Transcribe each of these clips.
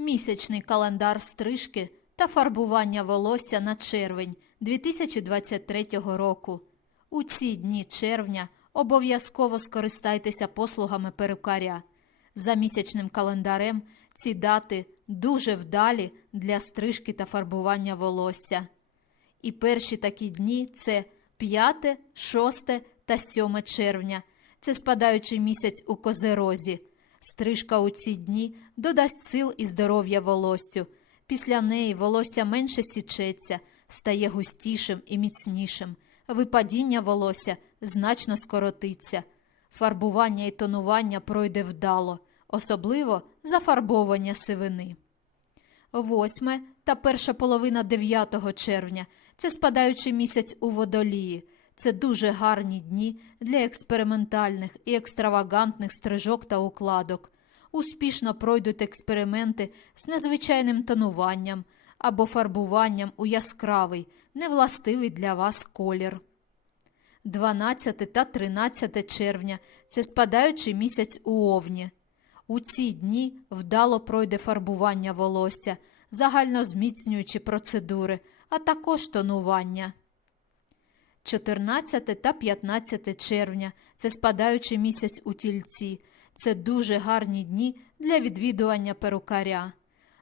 Місячний календар стрижки та фарбування волосся на червень 2023 року. У ці дні червня обов'язково скористайтеся послугами перукаря. За місячним календарем ці дати дуже вдалі для стрижки та фарбування волосся. І перші такі дні це 5, 6 та 7 червня. Це спадаючий місяць у козерозі. Стрижка у ці дні додасть сил і здоров'я волоссю. Після неї волосся менше січеться, стає густішим і міцнішим. Випадіння волосся значно скоротиться. Фарбування і тонування пройде вдало, особливо зафарбовування сивини. Восьме та перша половина 9 червня це спадаючий місяць у водолії. Це дуже гарні дні для експериментальних і екстравагантних стрижок та укладок. Успішно пройдуть експерименти з незвичайним тонуванням або фарбуванням у яскравий, невластивий для вас колір. 12 та 13 червня це спадаючий місяць у Овні. У ці дні вдало пройде фарбування волосся, загальнозміцнюючі процедури, а також тонування. 14 та 15 червня це спадаючий місяць у тільці. Це дуже гарні дні для відвідування перукаря.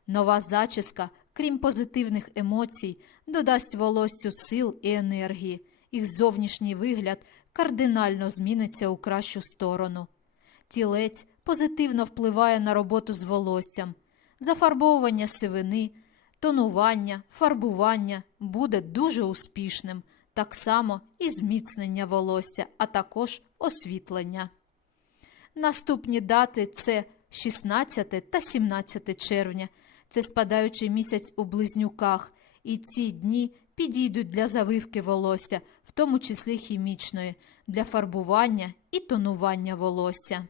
Нова зачіска, крім позитивних емоцій, додасть волоссю сил і енергії. Їх зовнішній вигляд кардинально зміниться у кращу сторону. Тілець позитивно впливає на роботу з волоссям. Зафарбовування сивини, тонування, фарбування буде дуже успішним, так само і зміцнення волосся, а також освітлення. Наступні дати це 16 та 17 червня. Це спадаючий місяць у близнюках, і ці дні підійдуть для завивки волосся, в тому числі хімічної, для фарбування і тонування волосся.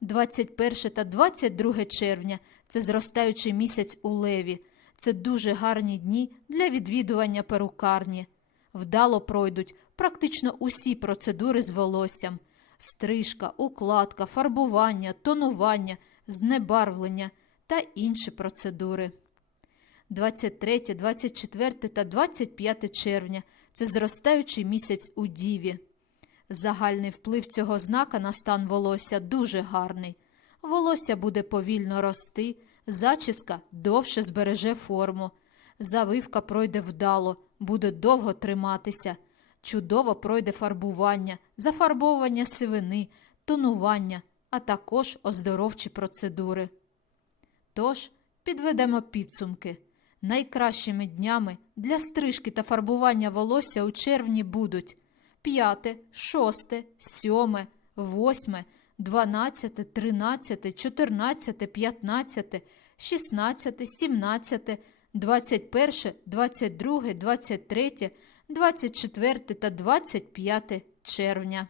21 та 22 червня це зростаючий місяць у леві. Це дуже гарні дні для відвідування перукарні. Вдало пройдуть практично усі процедури з волоссям: стрижка, укладка, фарбування, тонування, знебарвлення та інші процедури. 23, 24 та 25 червня це зростаючий місяць у діві. Загальний вплив цього знака на стан волосся дуже гарний. Волосся буде повільно рости, зачіска довше збереже форму. Завивка пройде вдало, буде довго триматися. Чудово пройде фарбування, зафарбовування сивини, тонування, а також оздоровчі процедури. Тож, підведемо підсумки. Найкращими днями для стрижки та фарбування волосся у червні будуть 5, 6, 7, 8, 12, 13, 14, 15, 16, 17, 21, 22, 23, 24 та 25 червня.